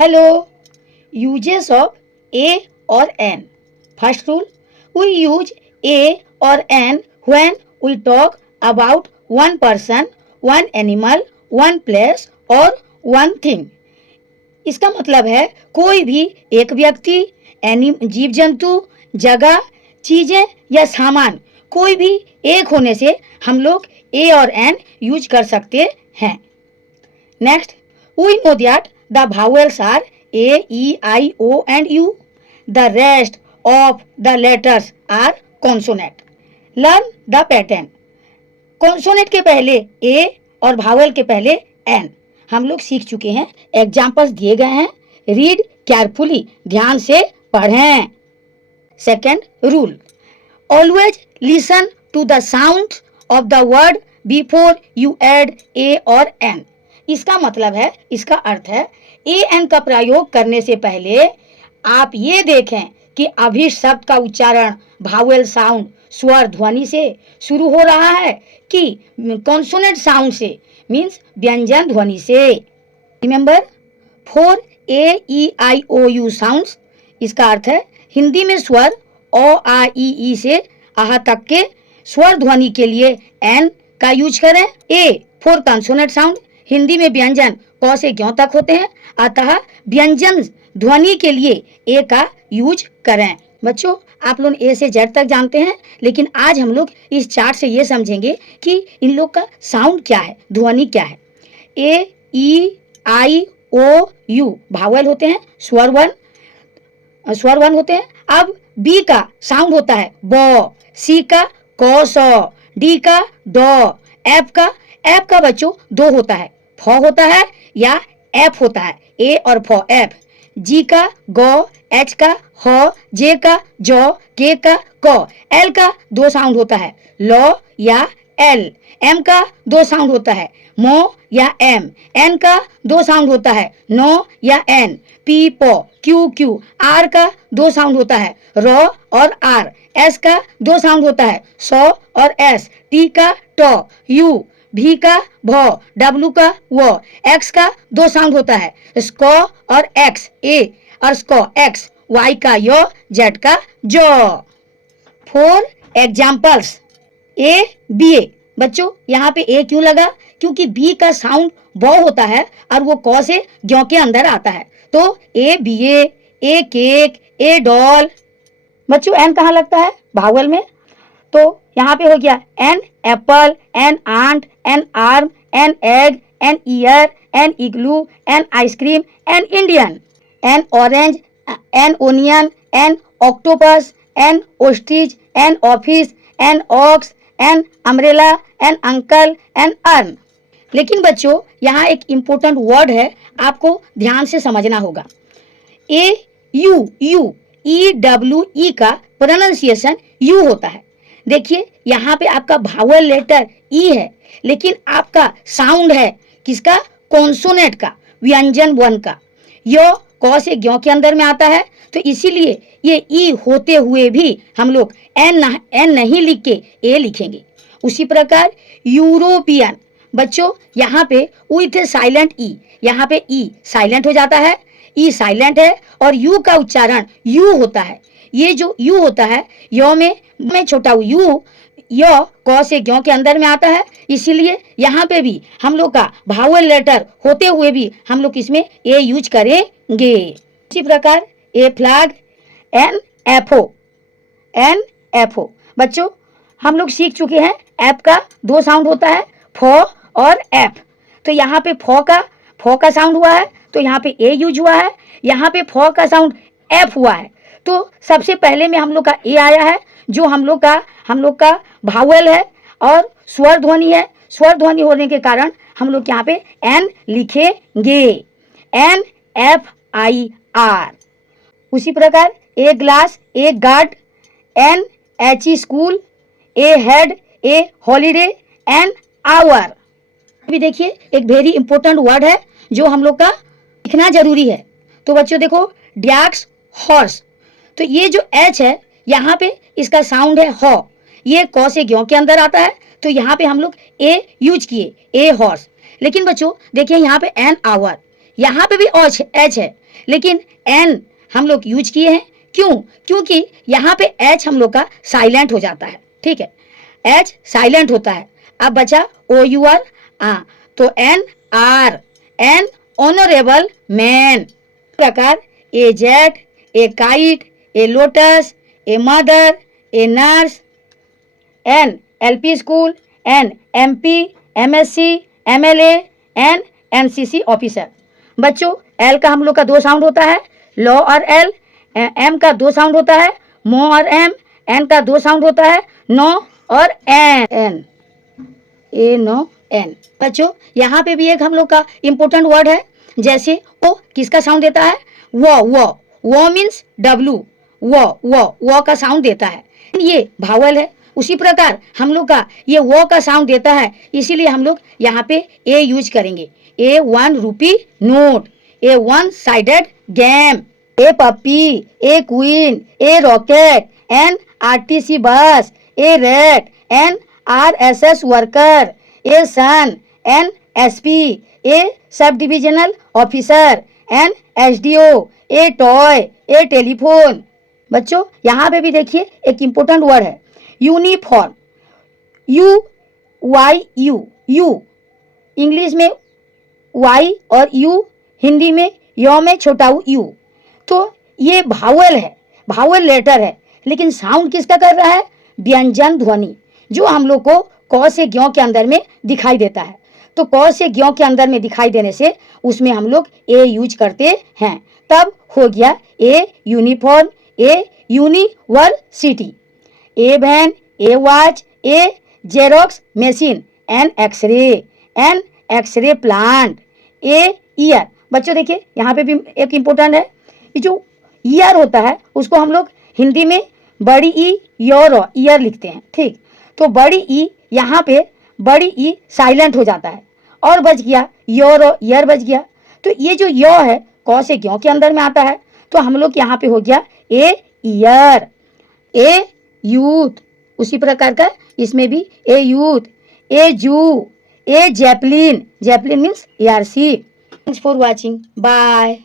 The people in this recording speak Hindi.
Hello. Uses of A or N. First rule, we use A or N when we talk about one person, one animal, one place or one thing. इसका मतलब है कोई भी एक व्यक्ति, जीव जंतु, जगह, चीजें या सामान कोई भी एक होने से हम लोग ए और एन यूज कर सकते हैं। Next, we know that the vowels are A, E, I, O and U. The rest of the letters are consonant. Learn the pattern. Consonant के पहले ए और भावल के पहले एन हम लोग सीख चुके हैं। एग्जाम्पल्स दिए गए हैं, रीड केयरफुली, ध्यान से पढ़ें। Second rule, always listen to the sound of the word before you add a और एन. इसका मतलब है, इसका अर्थ है, ए एन का प्रयोग करने से पहले आप ये देखें कि अभी शब्द का उच्चारण भावेल साउंड स्वर ध्वनि से शुरू हो रहा है कि कॉन्सोनेंट साउंड से, मीन्स व्यंजन ध्वनि से. Remember, 4 A, E, I, O, U sounds. इसका अर्थ है हिंदी में स्वर ओ, आ, ई से आहा तक के स्वर ध्वनि के लिए एन का यूज करें. A for consonant sound, Hindi में व्यंजन क से ज्यों तक होते हैं, अतः व्यंजन ध्वनि के लिए ए का यूज करें. बच्चों, आप लोग ए से जेड तक जानते हैं, लेकिन आज हम लोग इस चार्ट से ये समझेंगे कि इन लोग का साउंड क्या है, ध्वनि क्या है. ए, ई, आई, ओ, यू भावल होते हैं, स्वर वन होते हैं. अब बी का साउंड होता है ब, सी का क, स, डी का ड, एफ का बच्चों दो होता है, फ होता है या एफ होता है, ए और फ एफ. जी का ग, एच का ह, जे का ज, के का क. एल का दो साउंड होता है, ल या एल. एम का दो साउंड होता है, मो या एम. एन का दो साउंड होता है, नो या एन. पी, प, क्यू. आर का दो साउंड होता है, र और आर. एस का दो साउंड होता है, स और एस. टी का ट, यू. भी का भ, डब्लू का व. एक्स का दो साउंड होता है, स्क और एक्स, ए और स्क एक्स. वाई का य, जेड का ज. 4 एग्जाम्पल्स, ए, बी, ए. बच्चों, यहाँ पे ए क्यों लगा? क्योंकि बी का साउंड ब होता है और वो क से ज्यों के अंदर आता है, तो a B a cake, a doll. बच्चों, एन कहाँ लगता है? भावल में. तो यहाँ पे हो गया an apple, an ant, an arm, an egg, an ear, an igloo, an ice cream, an Indian. An orange, an onion, an octopus, an ostrich, an office, an ox, an umbrella, an uncle, an urn. लेकिन बच्चों, यहाँ एक इम्पोर्टेंट वर्ड है, आपको ध्यान से समझना होगा. ए यू, ई डब्ल्यू ई का प्रोनाउंसिएशन यू होता है. देखिए, यहाँ पे आपका भावल लेटर ई है, लेकिन आपका साउंड है किसका? कॉन्सोनेंट का, व्यंजन वन का. यो क से ज्यों के अंदर में आता है, तो इसीलिए ये ई होते हुए भी हम लोग एन नहीं लिख के ए लिखेंगे. उसी प्रकार यूरोपियन. बच्चों, यहाँ पे विथ साइलेंट ई, यहाँ पे ई साइलेंट हो जाता है, ई साइलेंट है और यू का उच्चारण यू होता है. ये जो यू होता है, यो में छोटा यू, यो क से ज्यों के अंदर में आता है, इसीलिए यहाँ पे भी हम लोग का भावल लेटर होते हुए भी हम लोग इसमें ए यूज करेंगे. इसी प्रकार ए फ्लैग, एन एफ ओ. बच्चों, हम लोग सीख चुके हैं एफ का दो साउंड होता है, फ और एफ. तो यहाँ पे फ का साउंड हुआ है, तो यहाँ पे ए यूज हुआ है. यहाँ पे फ का साउंड एफ हुआ है, तो सबसे पहले में हम लोग का ए आया है, जो हम लोग का भावल है और स्वर ध्वनि है. स्वर ध्वनि होने के कारण हम लोग यहाँ पे एन लिखेंगे, एन एफ आई आर. उसी प्रकार a glass, a guard, an H E school, a head, a holiday, an hour. अभी देखिए, एक वेरी इंपॉर्टेंट वर्ड है जो हम लोग का लिखना जरूरी है. तो बच्चों देखो, डैक्स, हॉर्स. तो ये जो एच है, यहाँ पे इसका साउंड है ह. ये क से ज्यों के अंदर आता है, तो यहाँ पे हम लोग ए यूज किए, ए हॉर्स. लेकिन बच्चों देखिए, यहाँ पे एन आवर, यहाँ पे भी एच है, लेकिन एन हम लोग यूज किए हैं। क्यों? क्योंकि यहाँ पे एच हम लोग का साइलेंट हो जाता है। ठीक है, एच साइलेंट होता है। अब बचा ओ यू आर, तो an hour, an honourable man. प्रकार a jet, a kite, a lotus, a mother, a nurse, an LP school, an MP, MSc, MLA, an NCC officer. बच्चों एल का हम लोग का 2 साउंड होता है, लॉ और एल। एम का 2 साउंड होता है, मो और एम। एन का 2 साउंड होता है, नो और an, an a no an. बच्चों यहाँ पे भी एक हम लोग का इंपॉर्टेंट वर्ड है, जैसे ओ किसका साउंड देता है? वो मीन्स डब्लू, वो का साउंड देता है, ये भावल है। उसी प्रकार हम लोग का ये वो का साउंड देता है, इसीलिए हम लोग यहाँ पे ए यूज करेंगे। A 1 rupee note, a 1 sided game, a puppy, a queen, a rocket, an RTC bus, a rat, an RSS worker, a son, an SP, a sub divisional officer, an SDO, a toy, a telephone. बच्चों यहाँ पे भी देखिए एक इंपॉर्टेंट वर्ड है, uniform, U Y U, U English में वाई और यू हिंदी में यो में छोटा यू। तो ये भावल है, भावल लेटर है, लेकिन साउंड किसका कर रहा है? व्यंजन ध्वनि, जो हम लोग को क से ज्ञ के अंदर में दिखाई देता है। तो क से ज्ञ के अंदर में दिखाई देने से उसमें हम लोग ए यूज करते हैं। तब हो गया a uniform, a university, a van, a watch, a xerox machine, an x-ray plant, a year. बच्चों देखिए यहाँ पे भी एक इम्पोर्टेंट है, ये जो ईयर होता है उसको हम लोग हिंदी में बड़ी ई ईयर लिखते हैं। ठीक, तो बड़ी ई यहाँ पे बड़ी ई साइलेंट हो जाता है और बच गया ईयर बच गया। तो ये जो यो है क से ज्ञ के अंदर में आता है, तो हम लोग यहाँ पे हो गया ए ईयर, ए यूथ। उसी प्रकार का इसमें भी ए youth, a zoo, a zeppelin, zeppelin means ARC. Thanks for watching, bye.